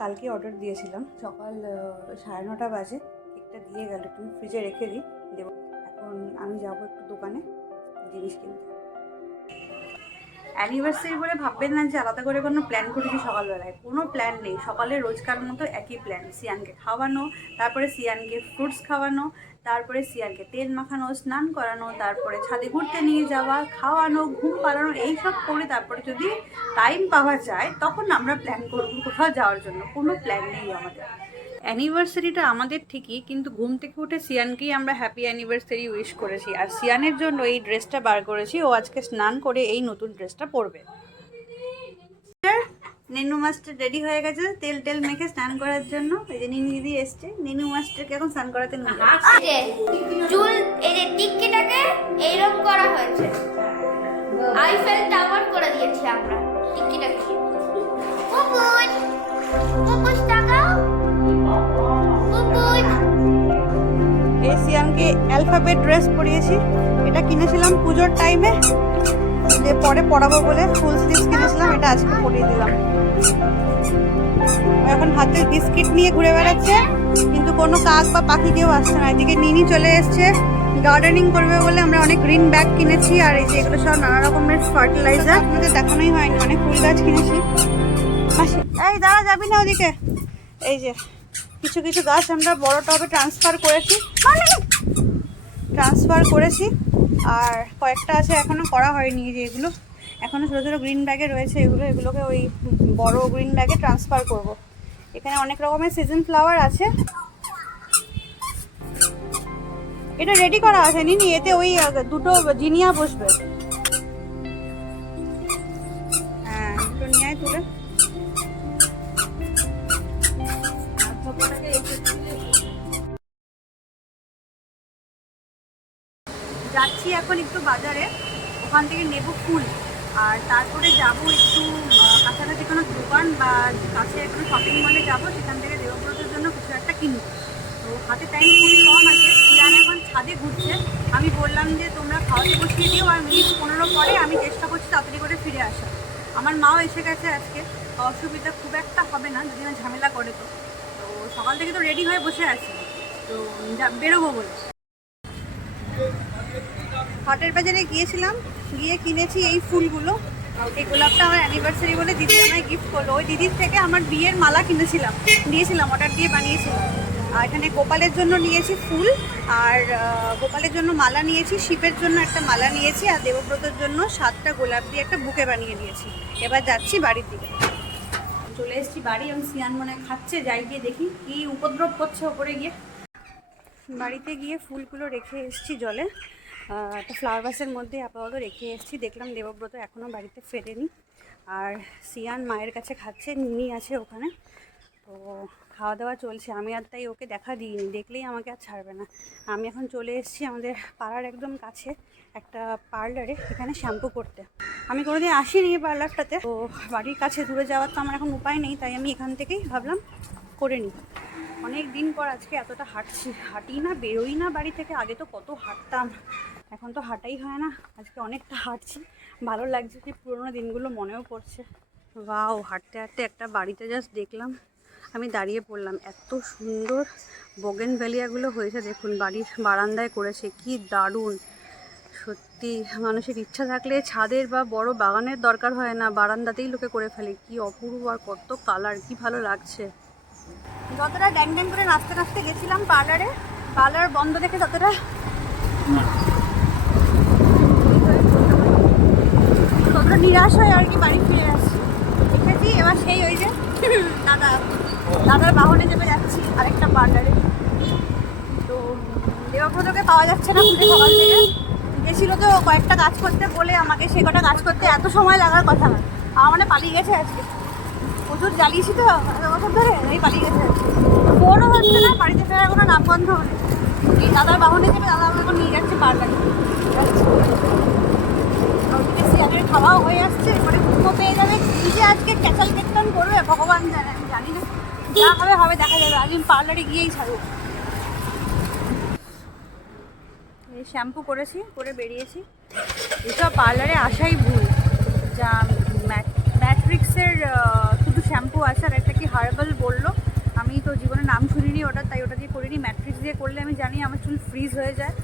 কালকে অর্ডার দিয়েছিলাম, সকাল 9:30 বাজে কেকটা দিয়ে গেল। তুমি ফ্রিজে রেখে দিই দেবো। এখন আমি যাবো একটু দোকানে জিনিস কিনতে। অ্যানিভার্সারি বলে ভাববেন না যে আলাদা করে কোনো প্ল্যান করেছি সকালবেলায়, কোনো প্ল্যান নেই। সকালে রোজকার মতো একই প্ল্যান, সিয়ানকে খাওয়ানো, তারপরে সিয়ানকে ফ্রুটস খাওয়ানো, তারপরে সিয়ানকে তেল মাখানো, স্নান করানো, তারপরে ছাদে ঘুরতে নিয়ে যাওয়া, খাওয়ানো, ঘুম পাড়ানো, এইসব করে তারপরে যদি টাইম পাওয়া যায় তখন আমরা প্ল্যান করবো কোথাও যাওয়ার জন্য। কোনো প্ল্যান নেই আমাদের। অ্যানিভার্সারিটা আমাদের ঠিকই, কিন্তু ঘুম থেকে উঠে সিয়ানকেই আমরা হ্যাপি অ্যানিভার্সারি উইশ করেছি। আর সিয়ানের জন্য এই ড্রেসটা বার করেছি, ও আজকে স্নান করে এই নতুন ড্রেসটা পরবে। নিনু মাস্টার রেডি হয়ে গেছে তেল টেল মেখে স্নান করার জন্য। এই যে নিনু দিদি এসছে, নিনু মাস্টারকে এখন স্নান করাতে নিয়ে চুল এই যে টিক্কিটাকে এইরকম করা হয়েছে, আইফেল টাওয়ার করে দিয়েছি আমরা টিক্কিটাকে। কুকুর কুকুর টাকাও কুকুর। এই সিয়ানকে অ্যালফাবেট ড্রেস পরিয়েছি, এটা কিনেছিলাম পুজোর টাইমে, যে পরে পরাবো বলে ফুল স্লিভস কিনেছিলাম, এটা আজকে পরিয়ে দিলাম। এখন হাতে বিস্কিট নিয়ে ঘুরে বেড়াচ্ছে, কিন্তু কোনো কাক বা পাখি কেউ আসছে না। এদিকে নিনি চলে এসছে গার্ডেনিং করবে বলে, আমরা অনেক গ্রিন ব্যাগ কিনেছি। আর এই যে এগুলো সব নানা রকমের ফার্টিলাইজার, আমাদের দেখানোই হয়নি, অনেক ফুল গাছ কিনেছি। এই দাঁড়া, যাবি না ওদিকে। এই যে কিছু কিছু গাছ আমরা বড় টবে ট্রান্সফার করেছি, আর কয়েকটা আছে এখনো করা হয়নি। যে এগুলো এখনো ছোটো ছোটো গ্রিন ব্যাগে রয়েছে, এগুলোকে ওই বড় গ্রিন ব্যাগে ট্রান্সফার করব। এখানে অনেক রকমের সিজন ফ্লাওয়ার আছে। এটা রেডি করা আছে নিনি, এতে ওই দুটো জিনিয়া বসবে। হ্যাঁ, দুটো নিয়ে তুলে যাচ্ছি এখন একটু বাজারে, ওখান থেকে নেব ফুল, আর তারপরে যাব একটু কাছাকাছি কোনো দোকান বা কাছে কোনো শপিং মলে যাব, সেখান থেকে দেবব্রতের জন্য কিছু একটা কিনব। তো হাতে টাইম খুবই কম আছে। সিয়ান এখন ছাদে ঘুরছে, আমি বললাম যে তোমরা খাওয়াতে বসিয়ে দিও, আর মিনিট 15 পরে আমি চেষ্টা করছি তাড়াতাড়ি করে ফিরে আসা। আমার মাও এসে গেছে আজকে, অসুবিধা খুব একটা হবে না যদি না ঝামেলা করে। তো সকাল থেকে তো রেডি হয়ে বসে আছি, তো বেরোবো বলে। হাটের বাজারে গিয়েছিলাম, গিয়ে কিনেছি এই ফুলগুলো। এই গোলাপটা আমার অ্যানিভার্সারি বলে দিদি আমায় গিফট করলো। ওই দিদির থেকে আমার বিয়ের মালা দিয়েছিলাম, অর্ডার দিয়ে বানিয়েছিলাম। আর এখানে গোপালের জন্য নিয়েছি ফুল, আর গোপালের জন্য মালা নিয়েছি, শিবের জন্য একটা মালা নিয়েছি, আর দেবব্রতের জন্য 7টা গোলাপ দিয়ে একটা বুকে বানিয়ে নিয়েছি। এবার যাচ্ছি বাড়ির দিকে। চলে এসেছি বাড়ি, এবং সিয়ান মনে খাচ্ছে, যাই গিয়ে দেখি কি উপদ্রব করছে ওপরে গিয়ে। বাড়িতে গিয়ে ফুলগুলো রেখে এসেছি জলে, একটা ফ্লাওয়ার ভাসের মধ্যে আপাতত রেখে এসেছি। দেখলাম দেবব্রত এখনও বাড়িতে ফেরেনি, আর সিয়ান মায়ের কাছে খাচ্ছে, নিনি আছে ওখানে। তো খাওয়া দাওয়া চলছে, আমি আর তাই ওকে দেখা দিইনি, দেখলেই আমাকে আর ছাড়বে না। আমি এখন চলে এসেছি আমাদের পাড়ার একদম কাছে একটা পার্লারে, এখানে শ্যাম্পু করতে। আমি কোনোদিন আসিনি এই পার্লারটাতে, তো বাড়ির কাছে দূরে যাওয়ার তো আমার এখন উপায় নেই, তাই আমি এখান থেকেই ভাবলাম করে নিই। অনেক দিন পর আজকে এতটা হাঁটি না, বেরোই না বাড়ি থেকে। আগে তো কত হাঁটতাম, এখন তো হাঁটাই হয় না। আজকে অনেকটা হাঁটছি, ভালো লাগছে, কি পুরোনো দিনগুলো মনেও পড়ছে। ওয়াও, হাঁটতে হাঁটতে একটা বাড়িতে জাস্ট দেখলাম, আমি দাঁড়িয়ে পড়লাম। এত সুন্দর বোগেনভেলিয়াগুলো হয়েছে দেখুন, বাড়ির বারান্দায় করেছে, কি দারুণ। সত্যি মানুষের ইচ্ছা থাকলে ছাদের বা বড় বাগানের দরকার হয় না, বারান্দাতেই লোকে করে ফেলে। কি অপূর্ব, আর কত কালার, কি ভালো লাগছে। যতটা ড্যাং ড্যাং করে নাচতে নাচতে গেছিলাম পার্লার বন্ধ দেখে ততটা নিরাশ হয়ে আর কি বাড়ি ফিরে আসছি। দেখেছি এবার সেই ওই যে দাদার বাহনে চেপে যাচ্ছি আরেকটা পার্লারে। তো দেবব্রতকে পাওয়া যাচ্ছে না, খুঁজে সকাল থেকে গেছিলো তো কয়েকটা কাজ করতে বলে, আমাকে সে কটা কাজ করতে এত সময় লাগার কথা না। আমার মানে পালিয়ে গেছে আজকে, প্রচুর জ্বালিয়েছি তো বছর ধরে, এই পালিয়ে গেছে আজকে। ফোনও হচ্ছে না, বাড়িতে ফেরার কোনো নামগন্ধ নেই। এই দাদার বাহনে চেপে দাদা আমাকে নিয়ে যাচ্ছে পার্লারে। ওদিকে সিয়ানের খাওয়াও হয়ে আসছে, এবারে ঘুমও পেয়ে যাবে। কি যে আজকে ক্যাচাল কেতন করবে ভগবান জানে, আমি জানি না, যা হবে দেখা যাবে। আজ আমি পার্লারে গিয়েই ছাড়ব। এই শ্যাম্পু করেছি, করে বেরিয়েছি। এসব পার্লারে আসাই ভুল, যা ম্যাট্রিক্সের শুধু শ্যাম্পু আছে আর একটা কি হার্বাল বললো, আমি তো জীবনে নাম শুনিনি ওটা, তাই ওটা দিয়ে করিনি। ম্যাট্রিক্স দিয়ে করলে আমি জানি আমার চুল ফ্রিজ হয়ে যায়,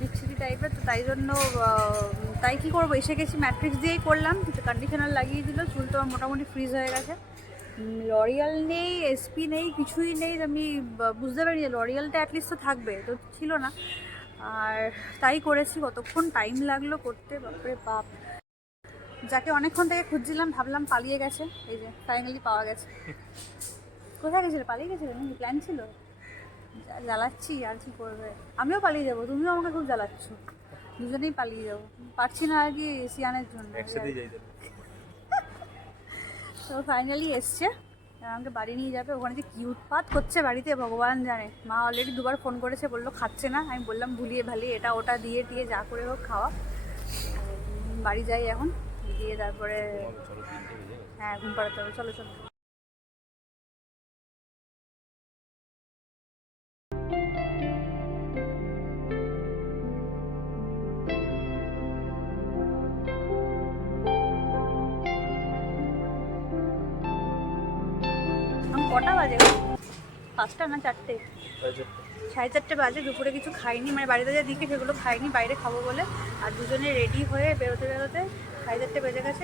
বিচ্ছিরি টাইপের, তো তাই জন্য তাই কী করবো, এসে গেছি ম্যাট্রিক্স দিয়েই করলাম। কন্ডিশনার লাগিয়ে দিল, চুল তো আমার মোটামুটি ফ্রিজ হয়ে গেছে। লরিয়াল নেই, এসপি নেই, কিছুই নেই। আমি বুঝতে পারি যে লরিয়ালটা অ্যাটলিস্ট তো থাকবে, তো ছিল না। আর তাই করেছি। কতক্ষণ টাইম লাগলো করতে, বাপরে বাপ। যাকে অনেকক্ষণ থেকে খুঁজছিলাম, ভাবলাম পালিয়ে গেছে, এই যে ফাইনালি পাওয়া গেছে। কোথায় গেছিল? পালিয়ে গেছিল নাকি প্ল্যান ছিল? জ্বালাচ্ছি আর কি করবে, আমিও পালিয়ে যাবো, তুমিও আমাকে খুব জ্বালাচ্ছ, দুজনেই পালিয়ে যাবো। পারছি না আর কি সিয়ানের জন্য। তো ফাইনালি এসছে, আমাকে বাড়ি নিয়ে যাবে। ওখানে যে কি উৎপাত করছে বাড়িতে ভগবান জানে। মা অলরেডি দুবার ফোন করেছে, বললো খাচ্ছে না। আমি বললাম ভুলিয়ে ভালিয়ে এটা ওটা দিয়ে টিয়ে যা করে হোক খাওয়া। বাড়ি যাই এখন, গিয়ে তারপরে হ্যাঁ ঘুম পাড়াতে হবে। চলো চলো। কটা বাজে? 5টা না 4টে? 4:30 বাজে। দুপুরে কিছু খাইনি, মানে বাড়িতে যা দিকে সেগুলো খাইনি, বাইরে খাবো বলে। আর দুজনে রেডি হয়ে বেরোতে বেরোতে 4:30 বেজে গেছে।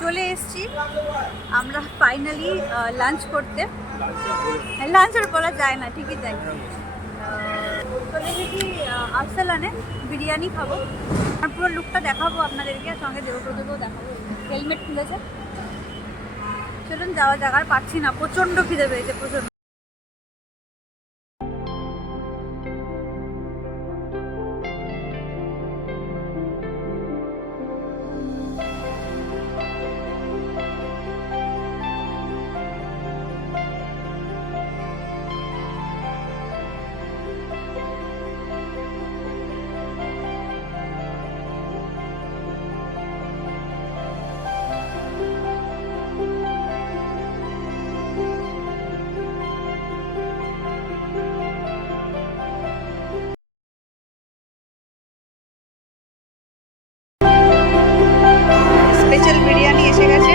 চলে এসছি আমরা ফাইনালি লাঞ্চ করতে। লাঞ্চ আর বলা যায় না, ঠিকই যাই। চলে এসেছি আরসালানে, বিরিয়ানি খাবো। আর পুরো লুকটা দেখাবো আপনাদেরকে, সঙ্গে দেবব্রতকেও দেখাবো। হেলমেট খুলেছে। চলুন যাওয়া যাক, আর পাচ্ছি না, প্রচণ্ড খিদে পেয়েছে, প্রচণ্ড। স্পেশাল বিরিয়ানি এসে গেছে।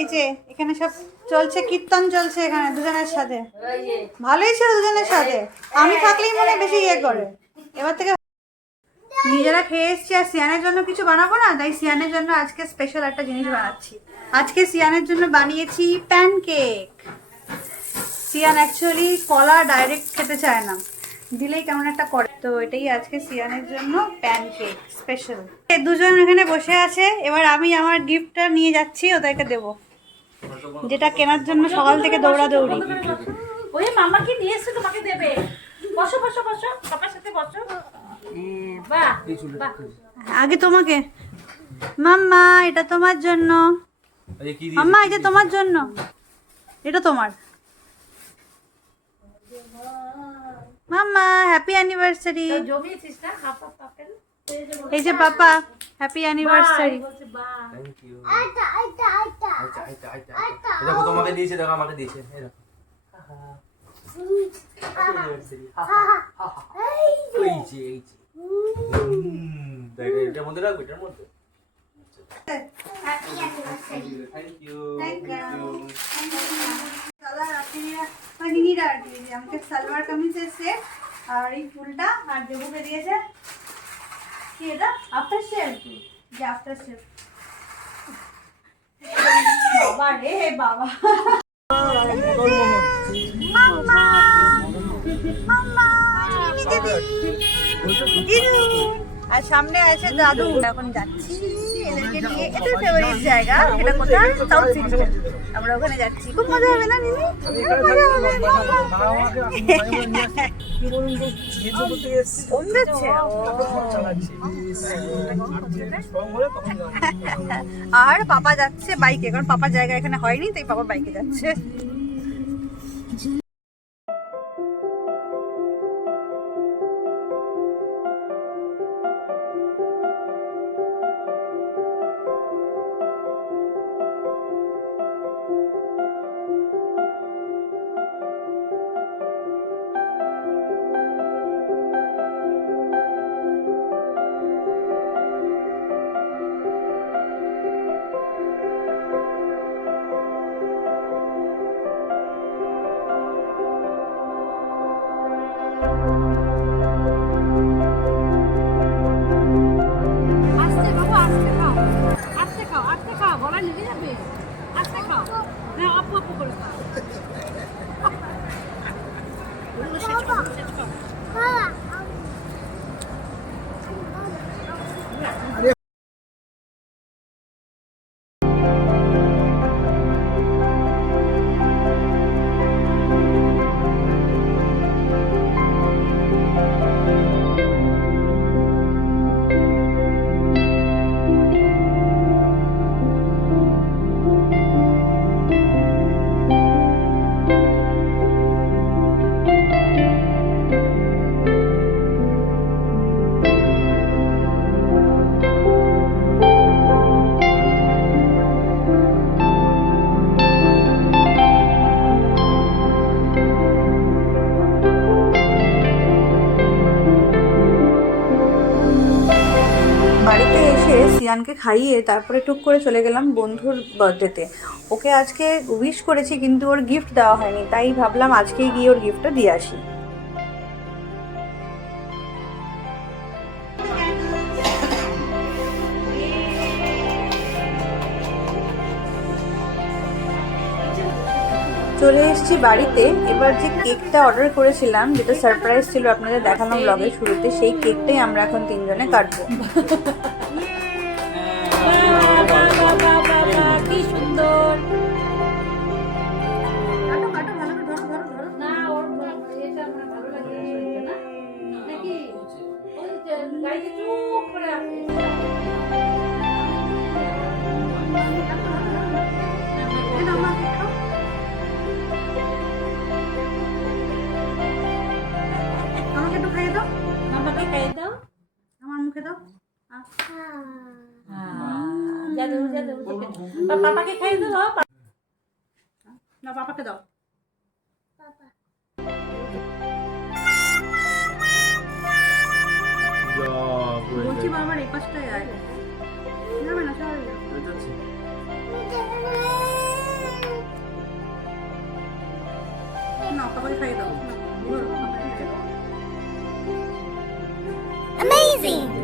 এই যে এখানে সব চলছে, কীর্তন চলছে এখানে দুজনের সাথে। ভালোই ছিল দুজনের সাথে, আমি থাকলেই মনে বেশি ইয়ে করে। এবার থেকে নিজেরা খেয়ে এসছি, আর সিয়ানের জন্য কিছু বানাবো না, তাই সিয়ানের জন্য আজকে স্পেশাল একটা জিনিস বানাচ্ছি। আজকে সিয়ানের জন্য বানিয়েছি প্যানকেক। সিয়ান অ্যাকচুয়ালি কলা ডাইরেক্ট খেতে চায় না, দিলেই কেমন একটা করে, তো এটাই আজকে সিয়ানের জন্য প্যানকেক স্পেশাল। দুজন এখানে বসে আছে, এবার আমি আমার গিফটটা নিয়ে যাচ্ছি ওদেরকে দেবো, যেটা কেনার জন্য সকাল থেকে দৌড়াদৌড়ি। ওই মামাকে নিয়ে এসে তোমাকে দেবে। বসো বসো বসো, পাপার সাথে বসো। বাহ বাহ। আগে তোমাকে, মাম্মা এটা তোমার জন্য, মাম্মা এটা তোমার জন্য, এটা তোমার। Mamma happy anniversary. জমিয়েছিস না হাফা পাপেল? এই যে পাপা হ্যাপি অ্যানিভার্সারি। Thank you. দেখো তোমাকে দিয়েছে, দেখো আমাকে দিয়েছে, এই দেখো। এই যে দেখো এটার মধ্যে রাখবো, এটার মধ্যে। Thank you. আমাকে সালোয়ার কামিজের সেট আর এই ফুলটা, আর দেবুকে দিয়েছে কি এটা আফটার শেভ, যে আফটার শেভ। বাবা রে বাবা, মাম্মা মাম্মা আর সামনে আছে দাদু। এখন যাচ্ছি এদেরকে নিয়ে, এটা ফেভারিট জায়গা, এটা কোথায়? South city. আমরা ওখানে যাচ্ছি, খুব মজা হবে না দিদি? খুব মজা হবে। ফোন যাচ্ছে আর পাপা যাচ্ছে বাইকে, কারণ পাপার জায়গা এখানে হয়নি, তাই পাপা বাইকে যাচ্ছে। আয়ানকে খাইয়ে তারপরে টুক করে চলে গেলাম বন্ধুর বার্থডেতে। ওকে আজকে উইশ করেছি কিন্তু ওর গিফট দেওয়া হয়নি, তাই ভাবলাম আজকেই গিয়ে ওর গিফটটা দিয়ে আসি। চলে এসেছি বাড়িতে। এবার যে কেকটা অর্ডার করেছিলাম, যেটা সারপ্রাইজ ছিল, আপনাদের দেখালাম ব্লগের শুরুতে, সেই কেকটাই আমরা এখন 3 জনে কাটবো। কি সুন্দর। গাড়িতে চুপ করে আসে। আমাকে একটু খাইয়ে দাও, মামাকে খাইয়ে দাও। আমার মুখে দাও। জাদু জাদু। পাপাকে খাইয়ে দাও। না, পাপাকে দাও। বলছি বাবার এই পাশটায় আয়। যাবে না, সবাই যাবে। না, পাপাকে খাইয়ে দাও। Amazing!